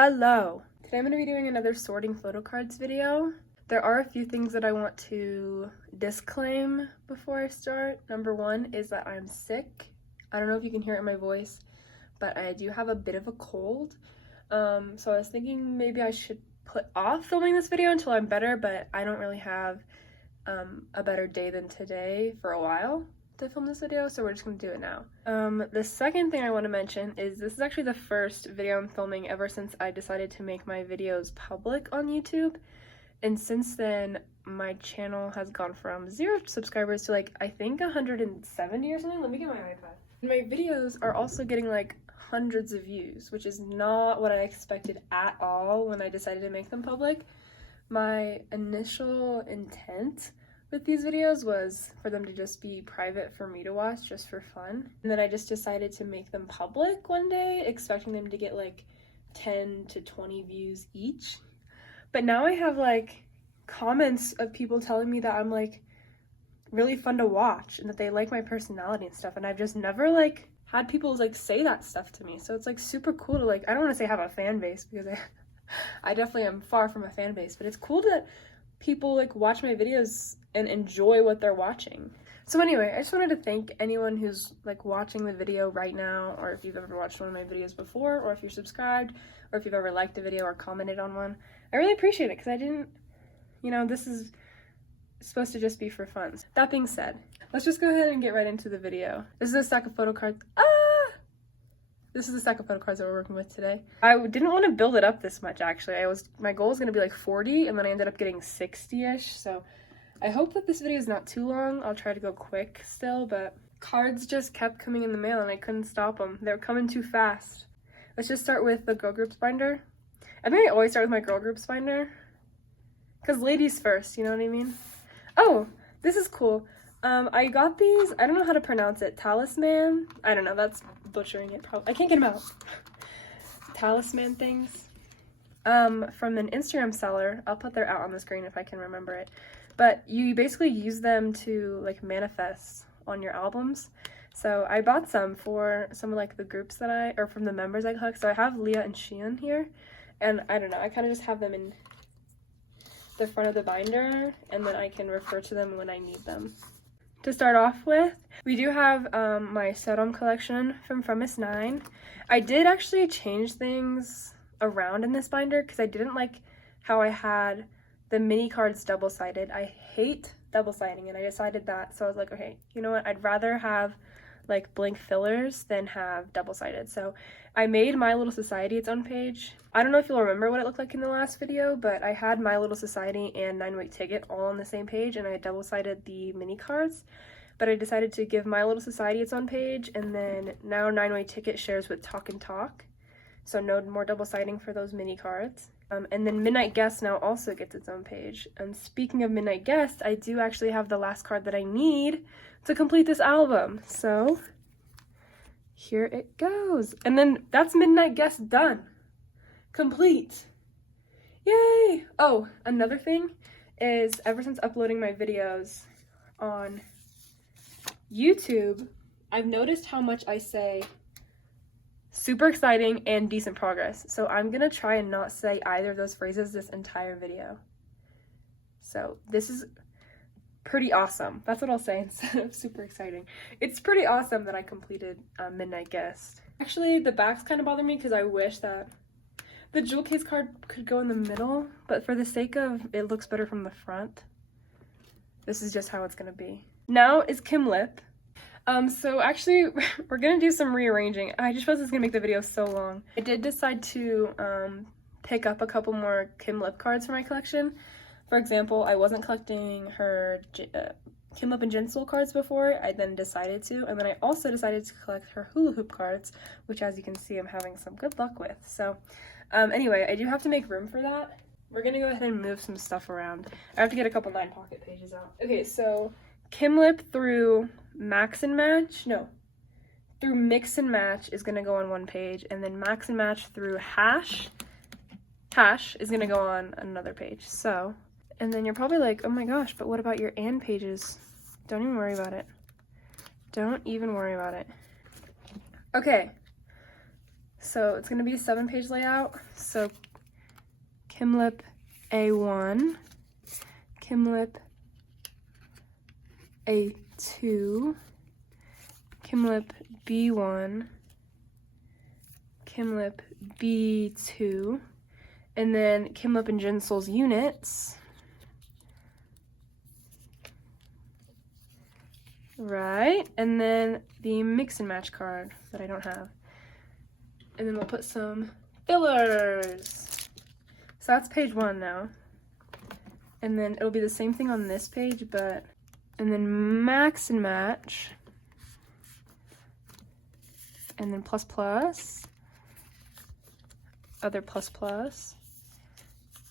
Hello! Today I'm going to be doing another sorting photo cards video. There are a few things that I want to disclaim before I start. Number one is that I'm sick. I don't know if you can hear it in my voice, but I do have a bit of a cold. So I was thinking maybe I should put off filming this video until I'm better, but I don't really have a better day than today for a while to film this video, so we're just gonna do it now. The second thing I want to mention is this is actually the first video I'm filming ever since I decided to make my videos public on YouTube, and since then my channel has gone from 0 subscribers to like I think 170 or something. Let me get my iPad. My videos are also getting like hundreds of views, which is not what I expected at all when I decided to make them public. My initial intent with these videos was for them to just be private for me to watch just for fun, and then I just decided to make them public one day, expecting them to get like 10 to 20 views each. But now I have like comments of people telling me that I'm like really fun to watch and that they like my personality and stuff, and I've just never like had people like say that stuff to me. So it's like super cool to like, I don't want to say have a fan base because I definitely am far from a fan base, but it's cool that people like watch my videos and enjoy what they're watching. So anyway, I just wanted to thank anyone who's like watching the video right now, or if you've ever watched one of my videos before, or if you're subscribed, or if you've ever liked a video or commented on one. I really appreciate it because I didn't, this is supposed to just be for fun. That being said, let's just go ahead and get right into the video. This is a stack of photo cards. This is the stack of photo cards that we're working with today. I didn't want to build it up this much, actually. My goal was going to be like 40, and then I ended up getting 60-ish, so I hope that this video is not too long. I'll try to go quick still, but cards just kept coming in the mail, and I couldn't stop them. They were coming too fast. Let's just start with the girl groups binder. I think I always start with my girl groups binder, because ladies first, you know what I mean? Oh, this is cool. I got these, I don't know how to pronounce it, talisman? I don't know, that's butchering it probably. I can't get them out. Talisman things. From an Instagram seller. I'll put their out on the screen if I can remember it. But you basically use them to like manifest on your albums. So I bought some for some of like the groups that or from the members I collect. So I have Leah and Sheehan here. And I don't know, I kind of just have them in the front of the binder, and then I can refer to them when I need them. To start off with, we do have my Sodom collection from Miss 9. I did actually change things around in this binder because I didn't like how I had the mini cards double-sided. I hate double-siding, and I decided that, so I was like, okay, you know what, I'd rather have like blank fillers than have double-sided. So I made My Little Society its own page. I don't know if you'll remember what it looked like in the last video, but I had My Little Society and 9-Week Ticket all on the same page, and I double-sided the mini cards. But I decided to give My Little Society its own page, and then now 9-Week Ticket shares with Talk and Talk. So no more double-siding for those mini cards. And then Midnight Guest now also gets its own page. And speaking of Midnight Guest, I do actually have the last card that I need to complete this album. So here it goes. And then that's Midnight Guest done. Complete. Yay! Oh, another thing is ever since uploading my videos on YouTube, I've noticed how much I say super exciting and decent progress. So I'm gonna try and not say either of those phrases this entire video. So this is pretty awesome. That's what I'll say instead of super exciting. It's pretty awesome that I completed Midnight Guest. Actually, the backs kind of bother me because I wish that the jewel case card could go in the middle, but for the sake of it looks better from the front, this is just how it's gonna be. Now is Kim Lip. So actually, we're gonna do some rearranging. I just realized it's gonna make the video so long. I did decide to pick up a couple more Kim Lip cards for my collection. For example, I wasn't collecting her Kim Lip and Jinsel cards before. I then decided to, and then I also decided to collect her hula hoop cards, which as you can see, I'm having some good luck with. So anyway, I do have to make room for that. We're gonna go ahead and move some stuff around. I have to get a couple 9 pocket pages out. Okay, so Kim Lip through Mix and Match is gonna go on one page, and then Max and Match through Hash is gonna go on another page. So, and then you're probably like, oh my gosh, but what about your and pages? Don't even worry about it. Don't even worry about it. Okay, So it's going to be a 7-page layout. So Kimlip A1, Kimlip A2, Kimlip B1, Kimlip B2, and then Kimlip and Jinsel's units. Right, and then the mix and match card that I don't have. And then we'll put some fillers. So that's page 1 now. And then it'll be the same thing on this page, but, and then max and match. And then plus plus. Other plus plus.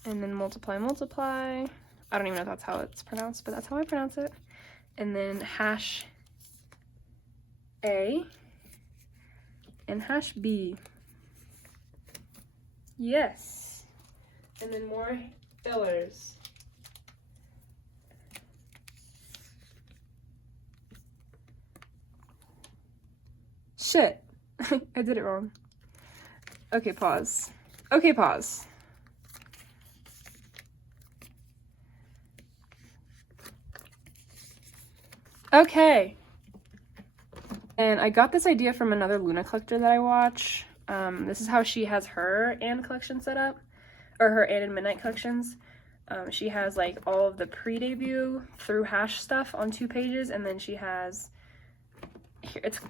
And then multiply, multiply. I don't even know if that's how it's pronounced, but that's how I pronounce it. And then hash A. And hash B. Yes. And then more fillers. Shit. I did it wrong. Okay, pause. Okay, pause. Okay. And I got this idea from another Loona collector that I watch. This is how she has her and collection set up, or her and Midnight collections. She has like all of the pre-debut through hash stuff on 2 pages, and then she has,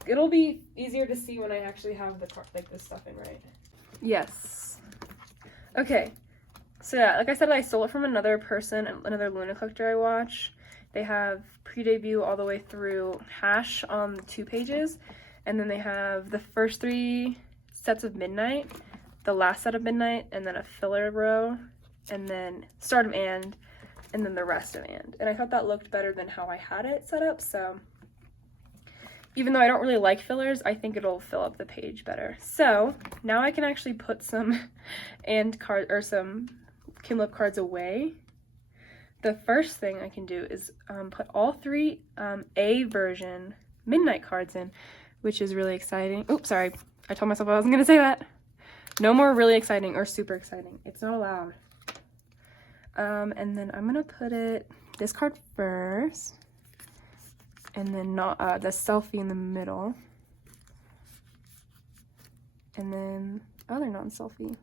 it'll be easier to see when I actually have the like this stuff in, right? Yes. Okay. So yeah, like I said, I stole it from another person, another Loona collector I watch. They have pre-debut all the way through hash on 2 pages, and then they have the first 3 sets of Midnight, the last set of Midnight, and then a filler row, and then start of and then the rest of and. And I thought that looked better than how I had it set up, so even though I don't really like fillers, I think it'll fill up the page better. So now I can actually put some and card or some Kimlip cards away. The first thing I can do is put all 3 A version Midnight cards in, which is really exciting. Oops, sorry. I told myself I wasn't going to say that. No more really exciting or super exciting. It's not allowed. And then I'm going to put this card first. And then not the selfie in the middle. And then other non-selfie.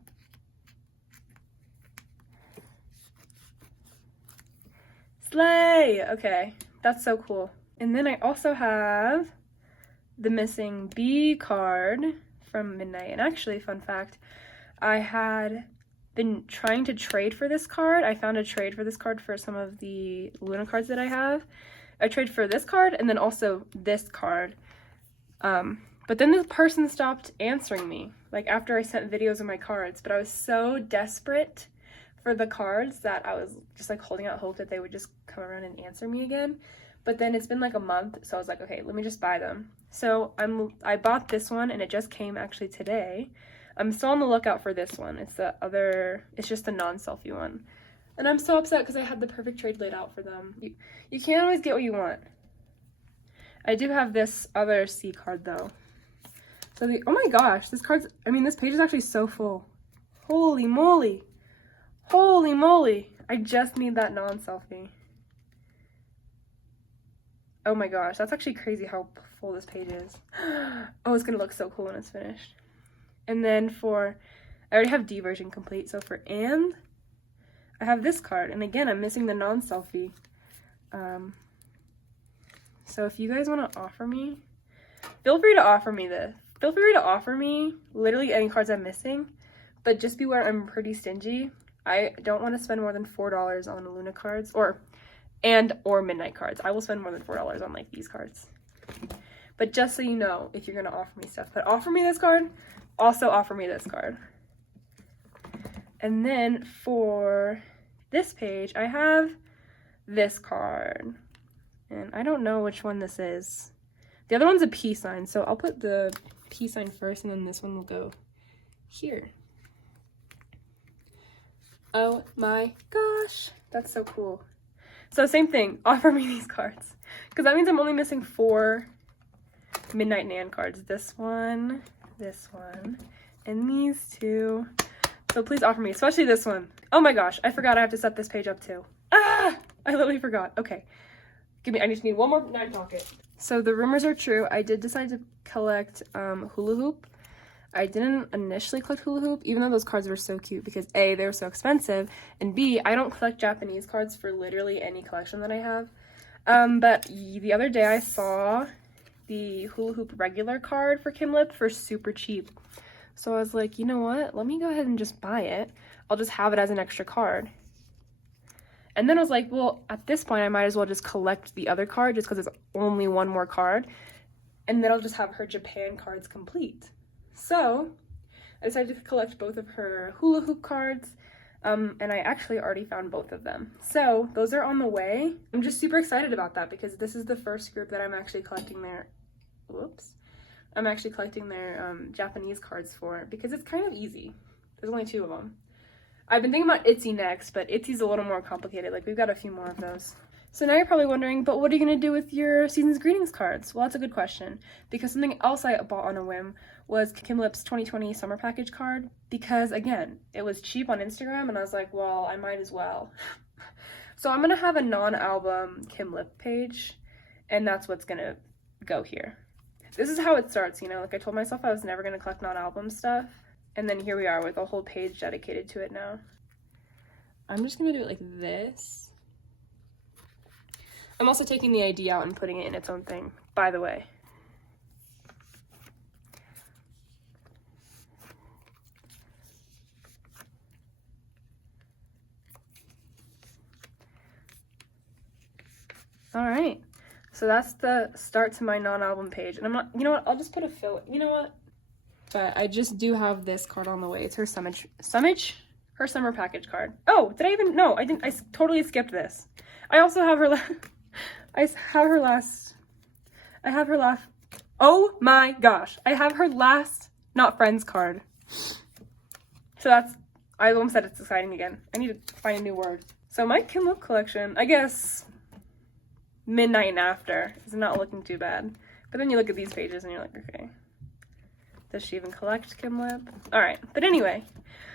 Slay! Okay, that's so cool. And then I also have the missing B card from Midnight. And actually, fun fact, I had been trying to trade for this card. I found a trade for this card for some of the Loona cards that I have. I traded for this card and then also this card. But then the person stopped answering me, like after I sent videos of my cards. But I was so desperate for the cards that I was just like holding out hope that they would just come around and answer me again. But then it's been like a month, so I was like, okay, let me just buy them. So I bought this one, and it just came actually today. I'm still on the lookout for this one. It's just the non-selfie one. And I'm so upset because I had the perfect trade laid out for them. You can't always get what you want. I do have this other C card though. So oh my gosh, this page is actually so full. Holy moly. Holy moly. I just need that non-selfie. Oh my gosh, that's actually crazy how full this page is. Oh, it's gonna look so cool when it's finished. And then I already have D version complete, so for and, I have this card. And again, I'm missing the non-selfie. So if you guys want to offer me, feel free to offer me this. Feel free to offer me literally any cards I'm missing, but just beware, I'm pretty stingy. I don't want to spend more than $4 on Loona cards or Midnight cards. I will spend more than $4 on like these cards. But just so you know, if you're gonna offer me stuff, but offer me this card, also offer me this card. And then for this page, I have this card. And I don't know which one this is. The other one's a peace sign, so I'll put the peace sign first, and then this one will go here. Oh my gosh, that's so cool. So same thing, offer me these cards. Because that means I'm only missing 4 Midnight Nan cards. This one, and these two. So please offer me, especially this one. Oh my gosh, I forgot I have to set this page up too. Ah, I literally forgot. Okay, I just need one more 9 pocket. So the rumors are true. I did decide to collect hula hoop. I didn't initially collect hula hoop, even though those cards were so cute because A, they were so expensive, and B, I don't collect Japanese cards for literally any collection that I have. But the other day I saw the hula hoop regular card for Kim Lip for super cheap. So I was like, you know what? Let me go ahead and just buy it. I'll just have it as an extra card. And then I was like, well, at this point, I might as well just collect the other card just because it's only one more card. And then I'll just have her Japan cards complete. So I decided to collect both of her hula hoop cards. And I actually already found both of them. So those are on the way. I'm just super excited about that because this is the first group that I'm actually collecting their, Japanese cards for because it's kind of easy. There's only 2 of them. I've been thinking about itzy next, but itzy's a little more complicated. Like, we've got a few more of those. So now you're probably wondering, but what are you going to do with your Season's Greetings cards? Well, that's a good question. Because something else I bought on a whim was Kim Lip's 2020 summer package card. Because, again, it was cheap on Instagram, and I was like, well, I might as well. So I'm going to have a non-album Kim Lip page, and that's what's going to go here. This is how it starts, you know? Like, I told myself I was never going to collect non-album stuff. And then here we are with a whole page dedicated to it now. I'm just going to do it like this. I'm also taking the ID out and putting it in its own thing, by the way. All right. So that's the start to my non-album page. And I'm not, you know what? I'll just put a fill. You know what? But I just do have this card on the way. It's her her summer package card. Oh, did I even? No, I didn't. I totally skipped this. I also have her. I have her last. Oh my gosh! I have her last not friends card. So that's. I almost said it's exciting again. I need to find a new word. So my Kim Lip collection, I guess, midnight and after is not looking too bad. But then you look at these pages and you're like, okay. Does she even collect Kim Lip? Alright, but anyway,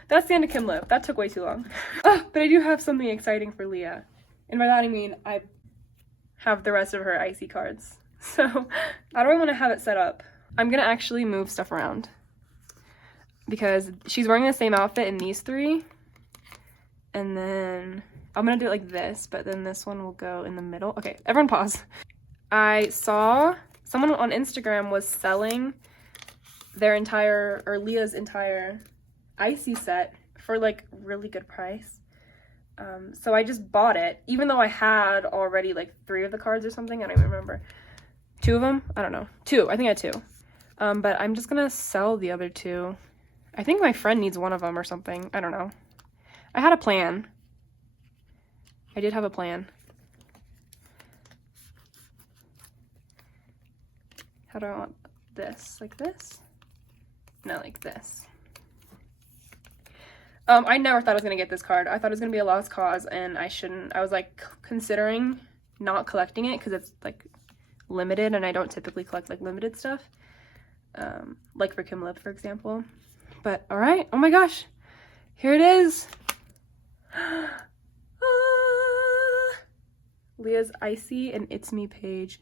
that's the end of Kim Lip. That took way too long. But I do have something exciting for Leah. And by that I mean I have the rest of her icy cards. So, how do I want to have it set up? I'm going to actually move stuff around. Because she's wearing the same outfit in these 3. And then I'm going to do it like this, but then this one will go in the middle. Okay, everyone pause. I saw someone on Instagram was selling Leah's entire icy set for like really good price. So I just bought it, even though I had already like 3 of the cards or something. I don't even remember. 2 of them? I don't know. 2. I think I had 2. But I'm just gonna sell the other 2. I think my friend needs one of them or something. I don't know. I had a plan. I did have a plan. How do I want this? Like this? No, like this. I never thought I was gonna get this card. I thought it was gonna be a lost cause, and I was like considering not collecting it because it's like limited, and I don't typically collect like limited stuff, like for Kim Lip, for example. But all right, oh my gosh, here it is. Leah's icy and It's Me page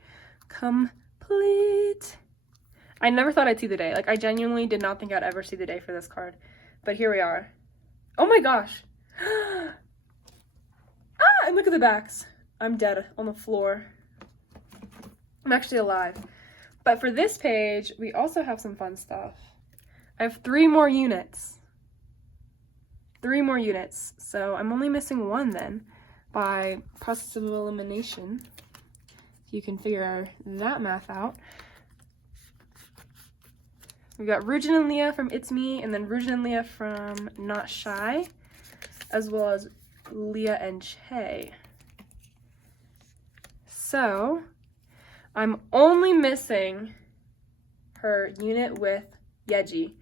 complete. I never thought I'd see the day. Like, I genuinely did not think I'd ever see the day for this card. But here we are. Oh my gosh. And look at the backs. I'm dead on the floor. I'm actually alive. But for this page, we also have some fun stuff. I have 3 more units. 3 more units. So I'm only missing 1 then by process of elimination. If you can figure that math out. We've got Rujin and Leah from It's Me, and then Rujin and Leah from Not Shy, as well as Leah and Che. So, I'm only missing her unit with Yeji,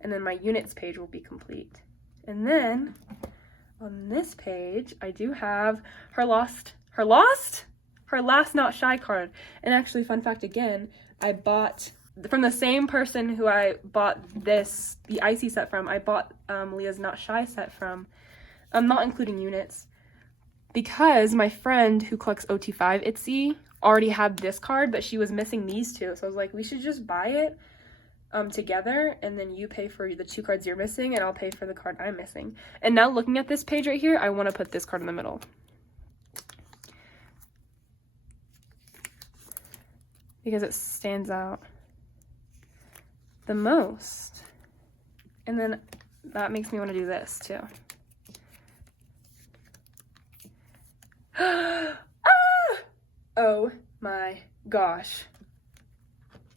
and then my units page will be complete. And then, on this page, I do have her last Not Shy card. And actually, fun fact again, I bought from the same person who I bought the Icy set from, I bought Leah's Not Shy set from. I'm not including units, because my friend who collects OT5 itzy already had this card, but she was missing these two. So I was like, we should just buy it together, and then you pay for the 2 cards you're missing, and I'll pay for the card I'm missing. And now looking at this page right here, I want to put this card in the middle. Because it stands out the most. And then that makes me want to do this too. Ah! Oh my gosh.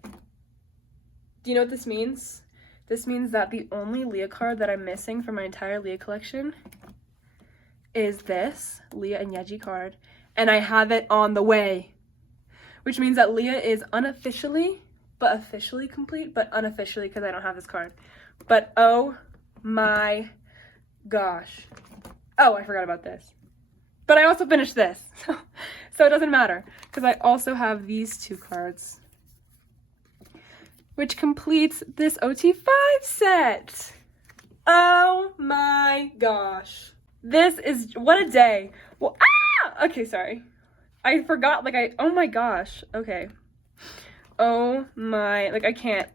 Do you know what this means? This means that the only Leah card that I'm missing from my entire Leah collection is this Leah and Yeji card. And I have it on the way. Which means that Leah is unofficially, but officially complete, but unofficially because I don't have this card. But oh my gosh. Oh, I forgot about this. But I also finished this. So it doesn't matter because I also have these 2 cards, which completes this OT5 set. Oh my gosh. This is, what a day. Well, okay, sorry. I forgot, oh my gosh. Okay. Oh my, I can't.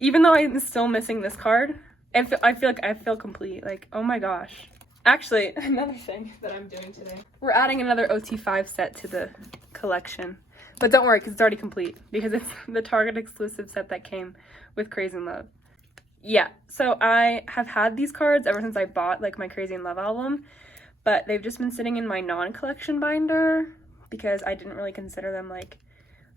Even though I'm still missing this card, I feel like I feel complete. Oh my gosh. Actually, another thing that I'm doing today, we're adding another OT5 set to the collection. But don't worry, because it's already complete, because it's the Target exclusive set that came with Crazy in Love. Yeah, so I have had these cards ever since I bought my Crazy in Love album, but they've just been sitting in my non-collection binder because I didn't really consider them I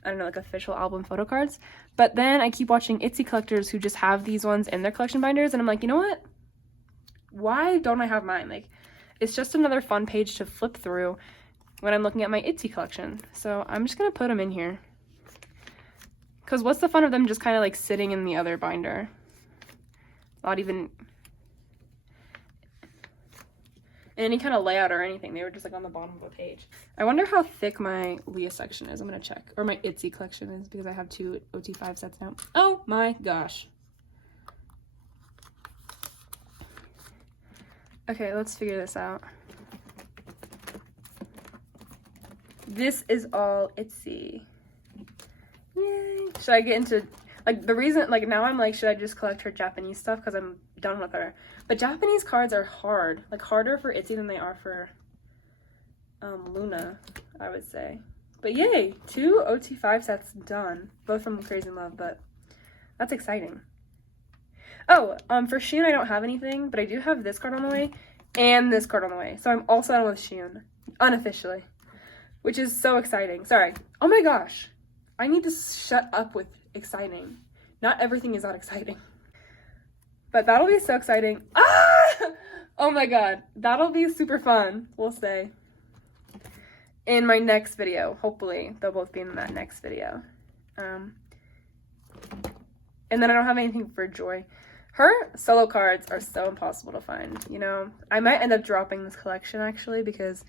don't know, official album photo cards. But then I keep watching Itsy collectors who just have these ones in their collection binders, and I'm like, you know what? Why don't I have mine? It's just another fun page to flip through when I'm looking at my Itsy collection. So I'm just gonna put them in here. Because what's the fun of them just kind of sitting in the other binder? Not even in any kind of layout or anything. They were just on the bottom of a page. I wonder how thick my Leah section is. I'm gonna check. Or my Itsy collection is, because I have 2 OT5 sets now. Oh my gosh. Okay, let's figure this out. This is all Itsy. Yay. Should I get into, the reason, now I'm should I just collect her Japanese stuff because I'm done with her. But Japanese cards are hard. Harder for Itsy than they are for Loona, I would say. But yay, 2 OT5 sets done. Both from Crazy in Love, but that's exciting. Oh, for Shun, I don't have anything, but I do have this card on the way and this card on the way. So I'm also done with Shun, unofficially, which is so exciting. Sorry. Oh my gosh. I need to shut up with exciting. Not everything is that exciting. But that'll be so exciting. Ah! Oh my god. That'll be super fun, we'll say. In my next video. Hopefully, they'll both be in that next video. And then I don't have anything for Joy. Her solo cards are so impossible to find, you know? I might end up dropping this collection, actually, because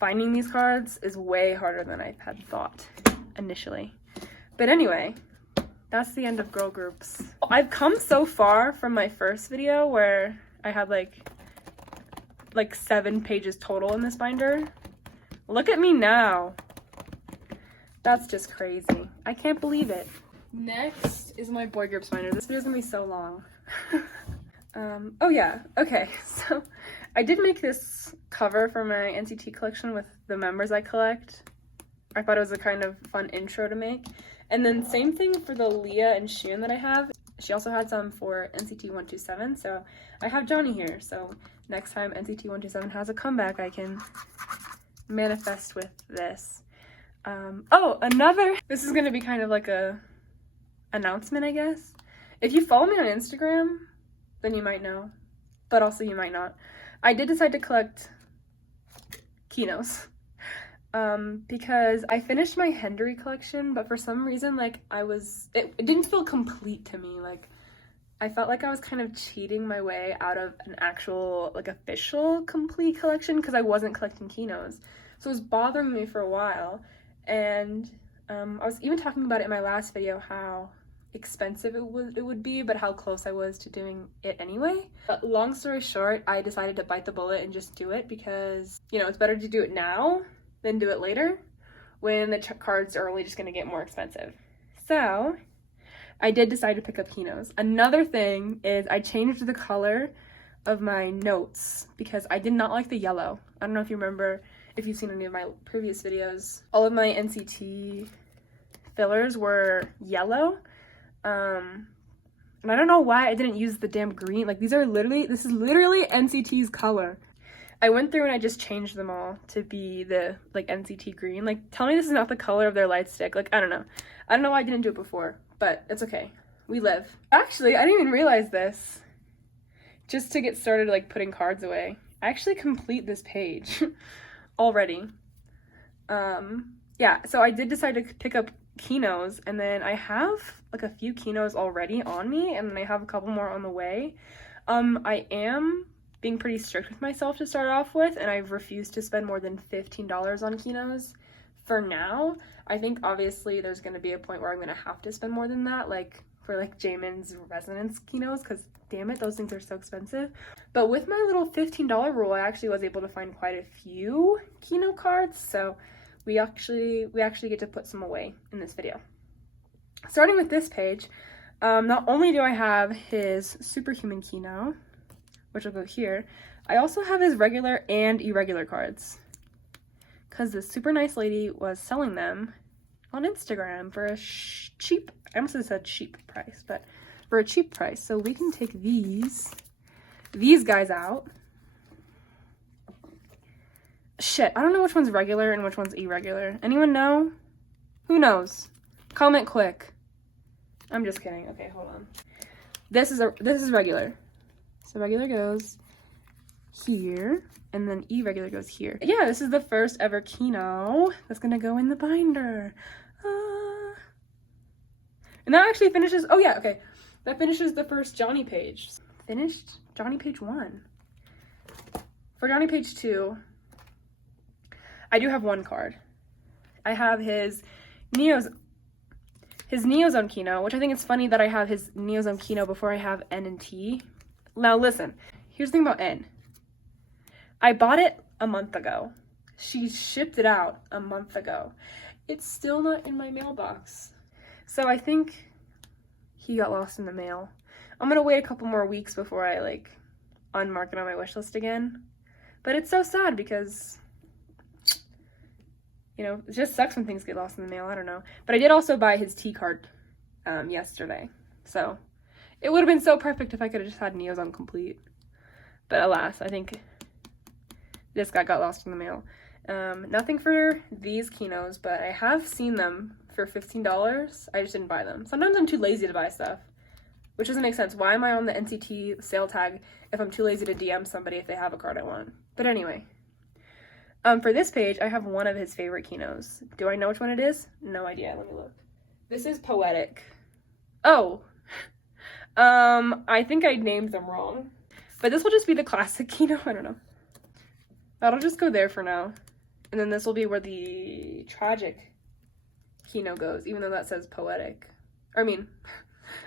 finding these cards is way harder than I had thought initially. But anyway, that's the end of girl groups. I've come so far from my first video where I had like 7 pages total in this binder. Look at me now. That's just crazy. I can't believe it. Next is my boy groups binder. This video is gonna be so long. Oh yeah, okay, so I did make this cover for my NCT collection with the members I collect. I thought it was a kind of fun intro to make. And then same thing for the Leah and Shun that I have. She also had some for NCT 127, so I have Johnny here. So next time NCT 127 has a comeback, I can manifest with this. Oh, this is gonna be kind of like a announcement, I guess. If you follow me on Instagram, then you might know, but also you might not. I did decide to collect Kinos, because I finished my Hendery collection, but for some reason, it didn't feel complete to me. I felt like I was kind of cheating my way out of an actual, official complete collection because I wasn't collecting Kinos. So it was bothering me for a while, and I was even talking about it in my last video, how expensive it would be, but how close I was to doing it anyway. But long story short, I decided to bite the bullet and just do it because, you know, it's better to do it now than do it later when the cards are only just going to get more expensive. So I did decide to pick up Kinos. Another thing is I changed the color of my notes because I did not like the yellow. I don't know if you remember, if you've seen any of my previous videos. All of my NCT fillers were yellow. And I don't know why I didn't use the damn green. Like, this is literally NCT's color. I went through and I just changed them all to be the, like, NCT green. Like, tell me this is not the color of their light stick. Like, I don't know. I don't know why I didn't do it before, but it's okay. We live. Actually, I didn't even realize this. Just to get started, like, putting cards away. I actually complete this page already. Yeah, so I did decide to pick up Kinos, and then I have like a few Kinos already on me, and then I have a couple more on the way. I am being pretty strict with myself to start off with, and I've refused to spend more than $15 on Kinos for now. I think obviously there's going to be a point where I'm going to have to spend more than that, like for like Jaemin's Resonance Kinos, because damn it, those things are so expensive. But with my little $15 rule, I actually was able to find quite a few Kino cards, so we actually get to put some away in this video. Starting with this page, not only do I have his Superhuman Kino, which will go here, I also have his regular and irregular cards, because this super nice lady was selling them on Instagram for a cheap, I almost said cheap price, but for a cheap price. So we can take these guys out. Shit, I don't know which one's regular and which one's irregular. Anyone know? Who knows? Comment quick. I'm just kidding. Okay, hold on. This is regular. So regular goes here, and then irregular goes here. Yeah, this is the first ever Kino that's gonna go in the binder. And that actually finishes, oh yeah, okay. That finishes the first Johnny page. Finished Johnny page 1. For Johnny page 2, I do have one card. I have his Neozone Kino, which I think it's funny that I have his Neozone Kino before I have N and T. Now listen, here's the thing about N. I bought it a month ago. She shipped it out a month ago. It's still not in my mailbox. So I think he got lost in the mail. I'm gonna wait a couple more weeks before I like unmark it on my wish list again. But it's so sad because, you know, it just sucks when things get lost in the mail. I don't know. But I did also buy his T card yesterday. So it would have been so perfect if I could have just had Neozone complete. But alas, I think this guy got lost in the mail. Nothing for these Kinos, but I have seen them for $15. I just didn't buy them. Sometimes I'm too lazy to buy stuff, which doesn't make sense. Why am I on the NCT sale tag if I'm too lazy to DM somebody if they have a card I want? But anyway, for this page, I have one of his favorite Kinos. Do I know which one it is? No idea. Let me look. This is Poetic. Oh, I think I named them wrong, but this will just be the classic Kino. I don't know. That'll just go there for now. And then this will be where the tragic Kino goes, even though that says Poetic. I mean,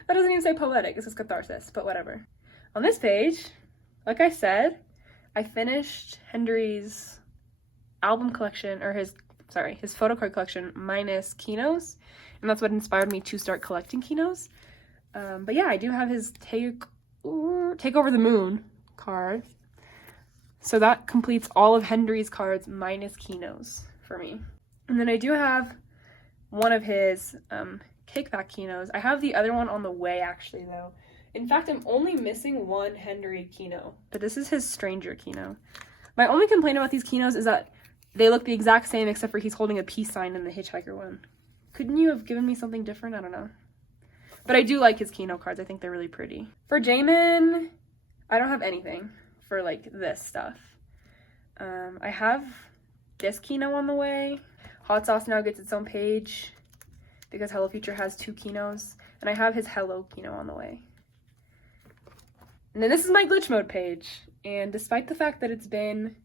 that doesn't even say Poetic, it says Catharsis, but whatever. On this page, like I said, I finished Hendry's album collection, or his photo card collection minus Kinos, and that's what inspired me to start collecting Kinos. But yeah, I do have his Take Over the Moon card. So that completes all of Hendry's cards minus Kinos for me. And then I do have one of his Kickback Kinos. I have the other one on the way actually though. In fact, I'm only missing one Hendry Kino. But this is his Stranger Kino. My only complaint about these Kinos is that they look the exact same except for he's holding a peace sign in the Hitchhiker one. Couldn't you have given me something different? I don't know. But I do like his Kino cards. I think they're really pretty. For Jaemin, I don't have anything for like this stuff. I have this Kino on the way. Hot Sauce now gets its own page because Hello Future has 2 Kinos, and I have his Hello Kino on the way. And then this is my glitch mode page, and despite the fact that it's been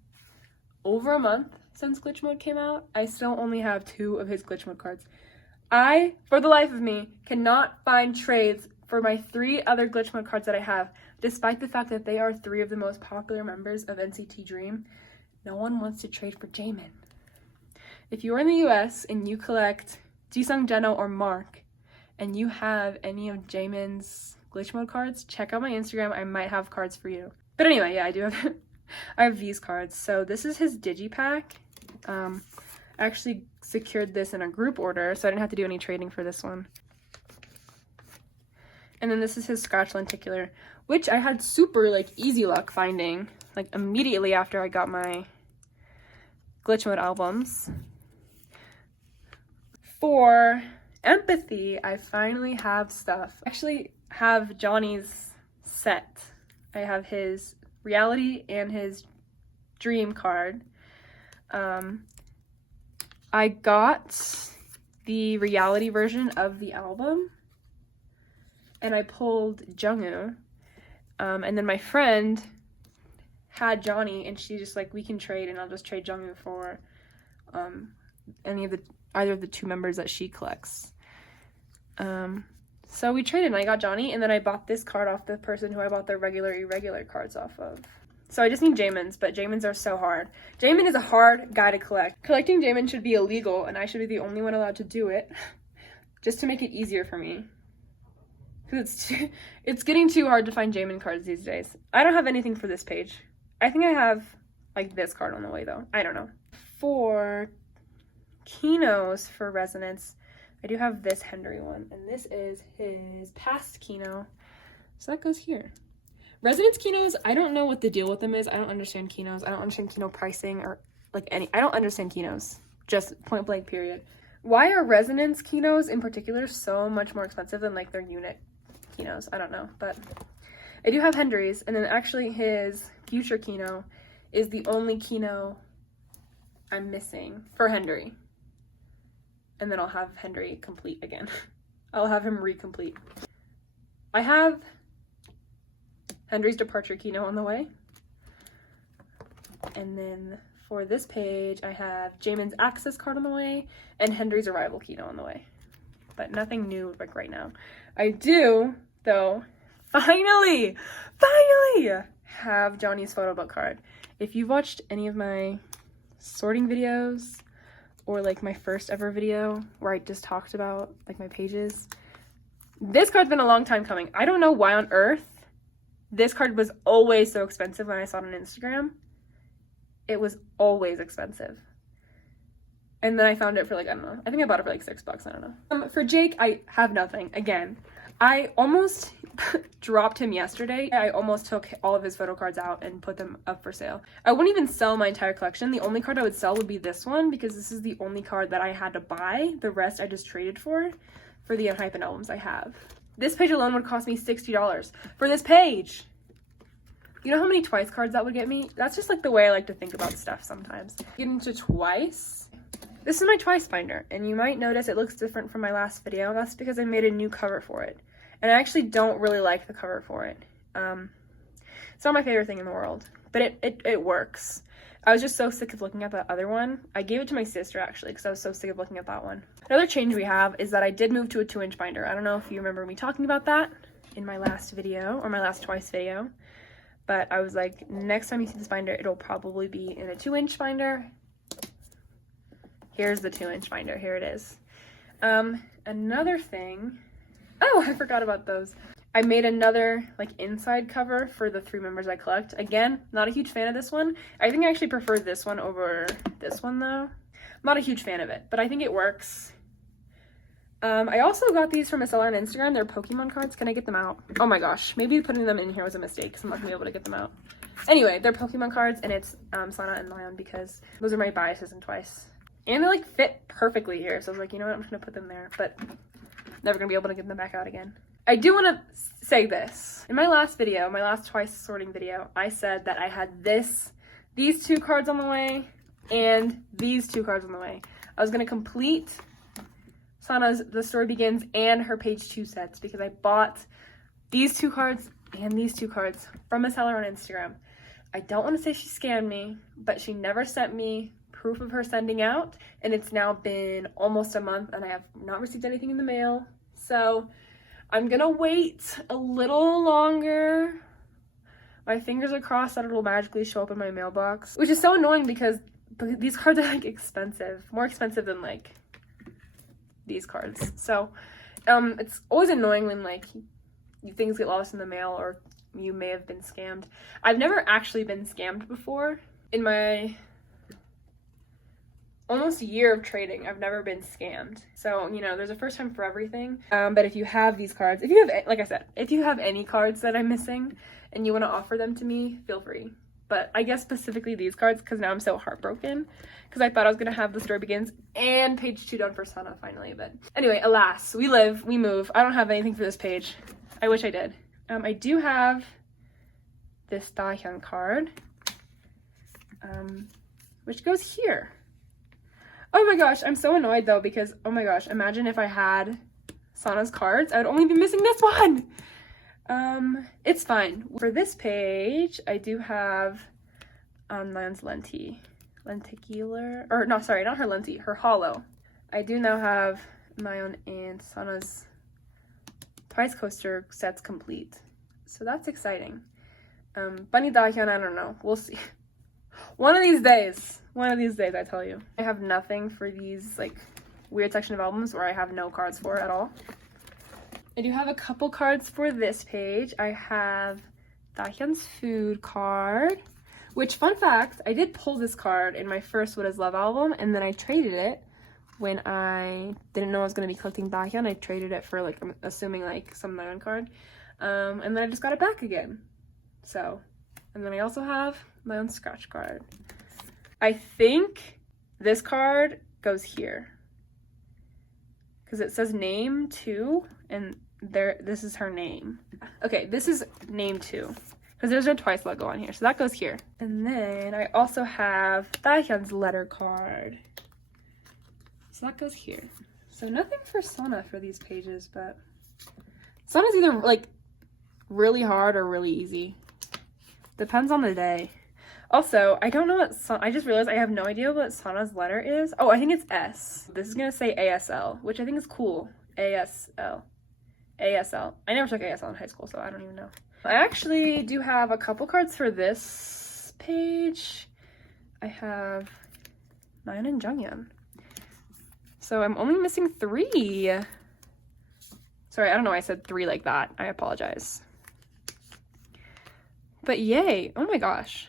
over a month since glitch mode came out, I still only have 2 of his glitch mode cards. I, for the life of me, cannot find trades for my 3 other glitch mode cards that I have, despite the fact that they are 3 of the most popular members of NCT Dream. No one wants to trade for Jaemin. If you are in the US and you collect Jisung, Jeno, or Mark, and you have any of Jaemin's glitch mode cards, check out my Instagram. I might have cards for you. But anyway, yeah, I do have I have these cards. So this is his digipack. I actually secured this in a group order, so I didn't have to do any trading for this one. And then this is his scratch lenticular, which I had super like easy luck finding like immediately after I got my glitch mode albums. For empathy, I finally have stuff. I actually have Johnny's set. I have his reality and his dream card. I got the reality version of the album and I pulled Jungwoo. And then my friend had Johnny and she just like, we can trade and I'll just trade Jungwoo for either of the 2 members that she collects. So we traded and I got Johnny, and then I bought this card off the person who I bought the regular irregular cards off of. So I just need Jaemin's, but Jaemin's are so hard. Jaemin is a hard guy to collect. Collecting Jaemin should be illegal and I should be the only one allowed to do it just to make it easier for me. Because it's getting too hard to find Jaemin cards these days. I don't have anything for this page. I think I have like this card on the way though. I don't know. For Kinos for Resonance, I do have this Henry one, and this is his past Kino. So that goes here. Resonance Kinos, I don't know what the deal with them is. I don't understand Kinos. I don't understand Kino pricing or like I don't understand Kinos. Just point blank period. Why are Resonance Kinos in particular so much more expensive than like their unit Kinos? I don't know, but I do have Henry's, and then actually his future Kino is the only Kino I'm missing for Henry. And then I'll have Henry complete again. I'll have him recomplete. I have Henry's departure Kino on the way. And then for this page, I have Jaemin's access card on the way and Henry's arrival Kino on the way. But nothing new like right now. I do, though, finally have Johnny's photo book card. If you've watched any of my sorting videos, or like my first ever video where I just talked about like my pages, this card's been a long time coming. I don't know why on earth this card was always so expensive when I saw it on Instagram. It was always expensive. And then I found it for like, I don't know, I think I bought it for like $6, I don't know. For Jake, I have nothing. Again, I almost dropped him yesterday. I almost took all of his photo cards out and put them up for sale. I wouldn't even sell my entire collection. The only card I would sell would be this one because this is the only card that I had to buy. The rest I just traded for the Unhypen albums I have. This page alone would cost me $60 for this page. You know how many Twice cards that would get me? That's just like the way I like to think about stuff sometimes. Get into Twice. This is my Twice binder, and you might notice it looks different from my last video. That's because I made a new cover for it. And I actually don't really like the cover for it. It's not my favorite thing in the world, but it works. I was just so sick of looking at that other one. I gave it to my sister actually because I was so sick of looking at that one. Another change we have is that I did move to a 2-inch binder. I don't know if you remember me talking about that in my last video or my last Twice video, but I was like, next time you see this binder, it'll probably be in a 2-inch binder. Here's the 2-inch binder. Here it is. Another thing. Oh, I forgot about those. I made another like inside cover for the 3 members I collect. Again, not a huge fan of this one. I think I actually prefer this one over this one though. I'm not a huge fan of it, but I think it works. I also got these from a seller on Instagram. They're Pokemon cards. Can I get them out? Oh my gosh, maybe putting them in here was a mistake because I'm not gonna be able to get them out. Anyway, they're Pokemon cards and it's Sana and Lion because those are my biases in Twice. And they like fit perfectly here. So I was like, you know what, I'm just gonna put them there, but never gonna be able to get them back out again. I do want to say this. In my last video, my last Twice sorting video, I said that I had these 2 cards on the way and these 2 cards on the way. I was gonna complete Sana's The Story Begins and her page 2 sets because I bought these 2 cards and these 2 cards from a seller on Instagram. I don't want to say she scammed me, but she never sent me proof of her sending out, and it's now been almost a month and I have not received anything in the mail. So I'm gonna wait a little longer. My fingers are crossed that it'll magically show up in my mailbox, which is so annoying because these cards are like expensive, more expensive than like these cards. So it's always annoying when like things get lost in the mail or you may have been scammed. I've never actually been scammed before. In my almost a year of trading, I've never been scammed. So, you know, there's a first time for everything. But if you have these cards, if you have, like I said, if you have any cards that I'm missing and you want to offer them to me, feel free. But I guess specifically these cards, because now I'm so heartbroken, because I thought I was going to have The Story Begins and page 2 done for Sana finally. But anyway, alas, we live, we move. I don't have anything for this page. I wish I did. I do have this Dahyun card, which goes here. Oh my gosh, I'm so annoyed though, because, oh my gosh, imagine if I had Sana's cards, I would only be missing this one. It's fine. For this page, I do have Nayeon's lenticular, or no, sorry, not her lenti, her hollow. I do now have Nayeon and Sana's Twice coaster sets complete. So that's exciting. Bunny Dahyun, I don't know. We'll see. One of these days, I tell you. I have nothing for these like weird section of albums where I have no cards for at all. I do have a couple cards for this page. I have Dahyun's food card, which, fun fact, I did pull this card in my first What Is Love album, and then I traded it when I didn't know I was going to be collecting Dahyun. I traded it for, like, I'm assuming, like, some Nayeon card. And then I just got it back again. So, and then I also have my own scratch card. I think this card goes here, because it says name 2, and this is her name. Okay, this is name 2, because there's no Twice logo on here, so that goes here. And then I also have Dahyun's letter card, so that goes here. So nothing for Sana for these pages, but Sana's either like really hard or really easy. Depends on the day. Also, I don't know what I just realized I have no idea what Sana's letter is. Oh, I think it's S. This is gonna say ASL, which I think is cool. ASL. ASL. I never took ASL in high school, so I don't even know. I actually do have a couple cards for this page. I have Nayeon and Junghyun. So I'm only missing 3. Sorry, I don't know why I said 3 like that. I apologize. But yay. Oh my gosh.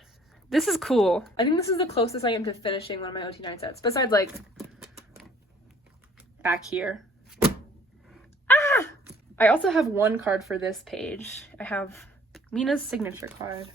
This is cool. I think this is the closest I am to finishing one of my OT9 sets, besides like back here. Ah! I also have one card for this page. I have Mina's signature card.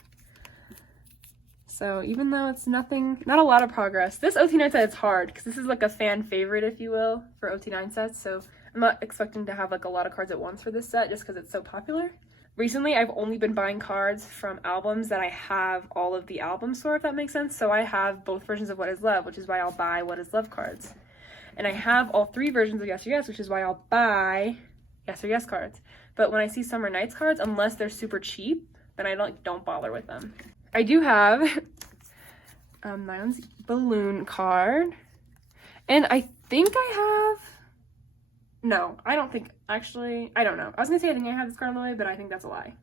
So even though it's not a lot of progress, this OT9 set is hard because this is like a fan favorite, if you will, for OT9 sets. So I'm not expecting to have like a lot of cards at once for this set just because it's so popular. Recently, I've only been buying cards from albums that I have all of the albums for, if that makes sense. So I have both versions of What Is Love, which is why I'll buy What Is Love cards. And I have all 3 versions of Yes or Yes, which is why I'll buy Yes or Yes cards. But when I see Summer Nights cards, unless they're super cheap, then I don't bother with them. I do have Nayeon's balloon card. And I think I have... No, I don't think, actually, I don't know. I was gonna say I think I have this card on the way, but I think that's a lie.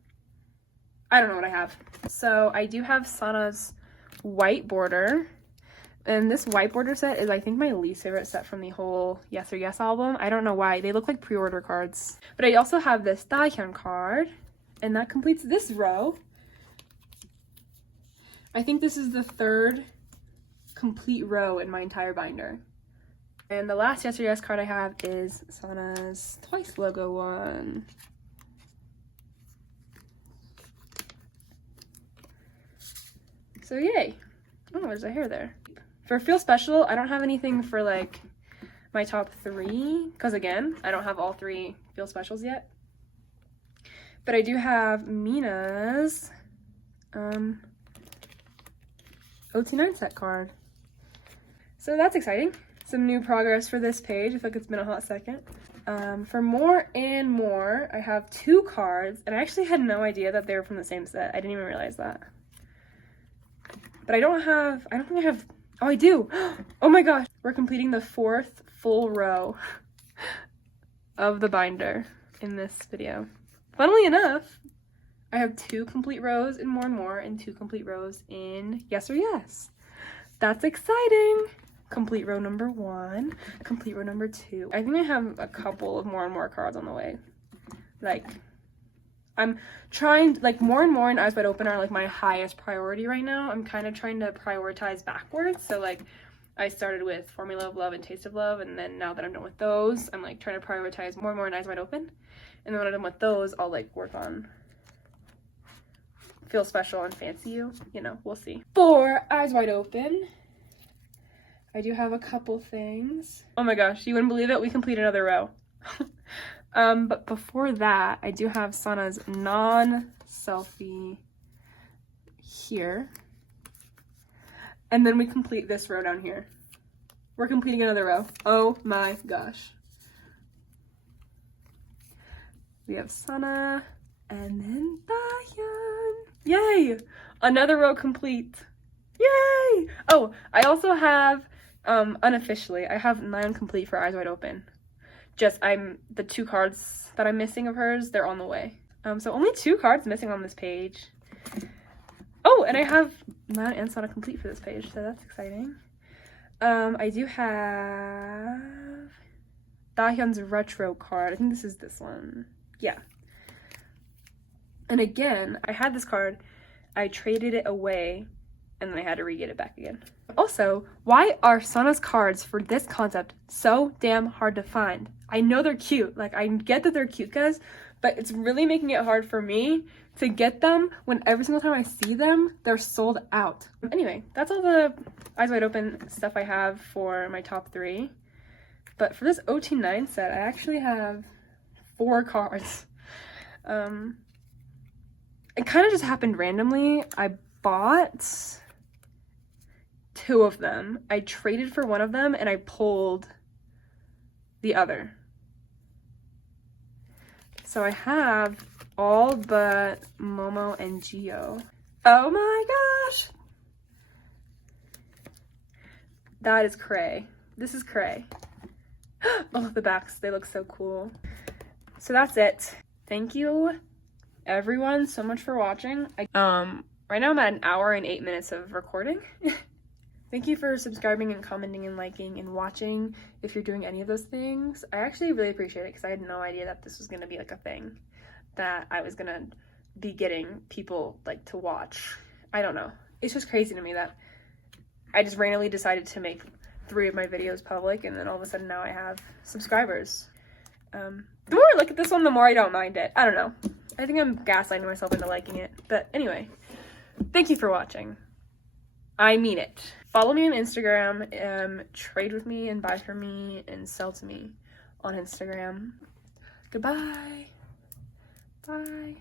I don't know what I have. So I do have Sana's white border, and this white border set is, I think, my least favorite set from the whole Yes or Yes album. I don't know why. They look like pre-order cards. But I also have this Dahyun card, and that completes this row. I think this is the 3rd complete row in my entire binder. And the last Yes or Yes card I have is Sana's Twice logo one. So yay. Oh, there's a hair there. For Feel Special, I don't have anything for like my top 3, because again, I don't have all 3 Feel Specials yet. But I do have Mina's OT9 set card. So that's exciting. Some new progress for this page. I feel like it's been a hot second. For More and More, I have 2 cards, and I actually had no idea that they were from the same set. I didn't even realize that. But I don't think I have Oh, I do. Oh my gosh. We're completing the 4th full row of the binder in this video. Funnily enough, I have 2 complete rows in More and More and 2 complete rows in Yes or Yes. That's exciting. Complete row number 1, complete row number 2. I think I have a couple of More and More cards on the way. Like, I'm trying, like, More and More and Eyes Wide Open are like my highest priority right now. I'm kind of trying to prioritize backwards. So like, I started with Formula of Love and Taste of Love, and then now that I'm done with those, I'm like trying to prioritize More and More and Eyes Wide Open. And then when I'm done with those, I'll like work on Feel Special and Fancy You. You know, we'll see. For Eyes Wide Open, I do have a couple things. Oh my gosh, you wouldn't believe it, we completed another row. But before that, I do have Sana's non-selfie here. And then we complete this row down here. We're completing another row. Oh my gosh. We have Sana and then Dahyun. Yay! Another row complete. Yay! Oh, I also have, unofficially, I have 9 complete for Eyes Wide Open. Just, the 2 cards that I'm missing of hers, they're on the way. So only 2 cards missing on this page. Oh, and I have Mana and Sana complete for this page, so that's exciting. I do have Dahyun's retro card. I think this is this one. Yeah. And again, I had this card, I traded it away, and then I had to re-get it back again. Also, why are Sana's cards for this concept so damn hard to find? I know they're cute, like I get that they're cute guys, but it's really making it hard for me to get them when every single time I see them, they're sold out. Anyway, that's all the Eyes Wide Open stuff I have for my top 3. But for this OT9 set, I actually have 4 cards. It kind of just happened randomly. I bought 2 of them. I traded for one of them and I pulled the other. So I have all but Momo and Gio. Oh my gosh! That is cray. This is cray. Oh, the backs, they look so cool. So that's it. Thank you everyone so much for watching. Right now I'm at 1 hour and 8 minutes of recording. Thank you for subscribing and commenting and liking and watching if you're doing any of those things. I actually really appreciate it because I had no idea that this was going to be like a thing, that I was going to be getting people like to watch. I don't know. It's just crazy to me that I just randomly decided to make 3 of my videos public and then all of a sudden now I have subscribers. The more I look at this one, the more I don't mind it. I don't know. I think I'm gaslighting myself into liking it. But anyway, thank you for watching. I mean it. Follow me on Instagram, trade with me and buy from me and sell to me on Instagram. Goodbye. Bye.